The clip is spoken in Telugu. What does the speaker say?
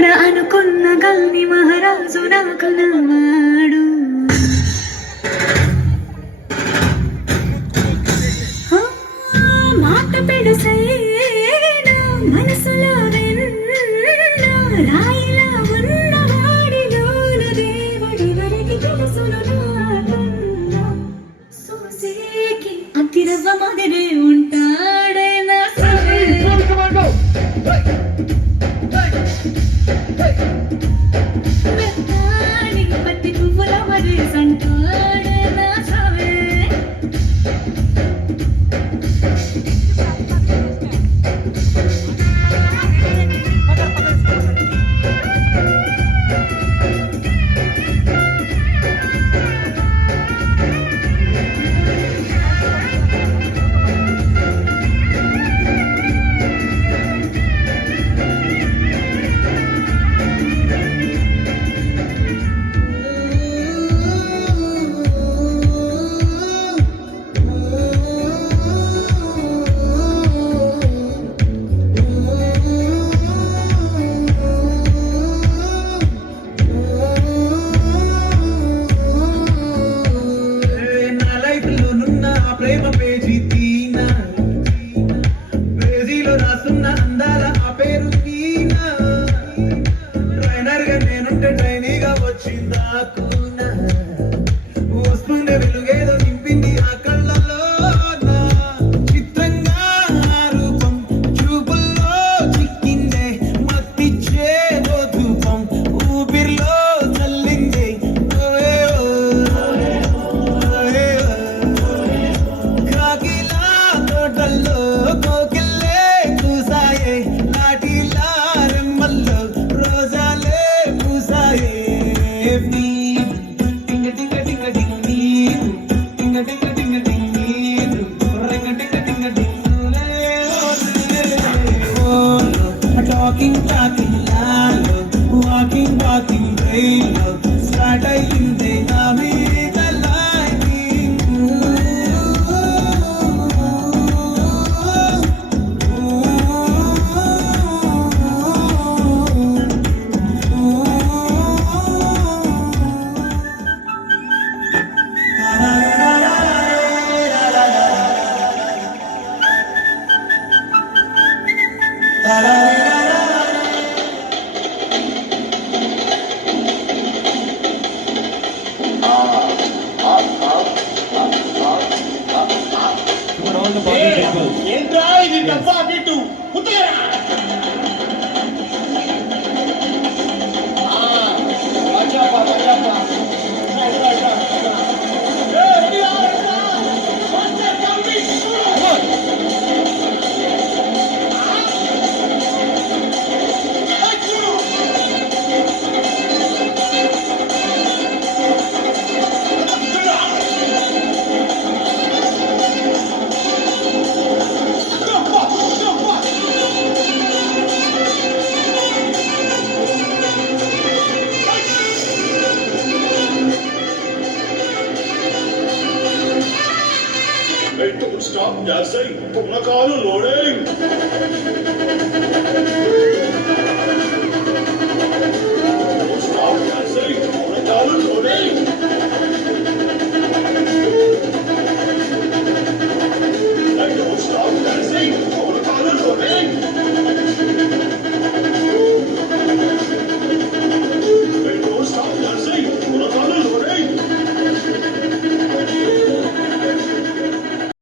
కూడా అనుకున్న గాని మహారాజు నాకు నవ్వాడు. మాట పెడసైనా మనసులో రాయిలా ఉన్నవాడిలోన దేవుడి వరకి తెలుసును సూసేకి అతిరవ్వ మాదిరే ఉంటాడే నా మెత్తాని పత్తి పువ్వుల మరి సంటాడే నా సవే. ప్రేమ పేజీ తీనా పేజీలో రాసున్న అందాల ఆ పేరు తీనా ట్రైనర్ గా నేనుంటే ట్రైనీగా వచ్చిందాకునా వస్తుండే వెలుగేదో నింపింది ఆ కళ్ళలో చిత్రంగా రూపం చూపుల్లో చిక్కిందే మత్తిచ్చే ధూపం ఊపిరిలో చల్లిందే. కోకిల్లే కూసాయే లాటిలా రెమ్మల్లో రోజాలే పూసాయే. టింగ టింగ టింగ టింగ టింగ టింగ టింగ టింగ రింగ టింగ టింగ టింగ టాకింగ్ టాకింగ్ లాలో వాకింగ్ వాకింగ్ రైల్లో స్టార్ట్ అయ్యిందే నా మీద లైనింగ్. ఏంట్రా ఇది డబ్బా bit కుత్తలేరా? Hey, don't stop dancing. Pumakalu loading.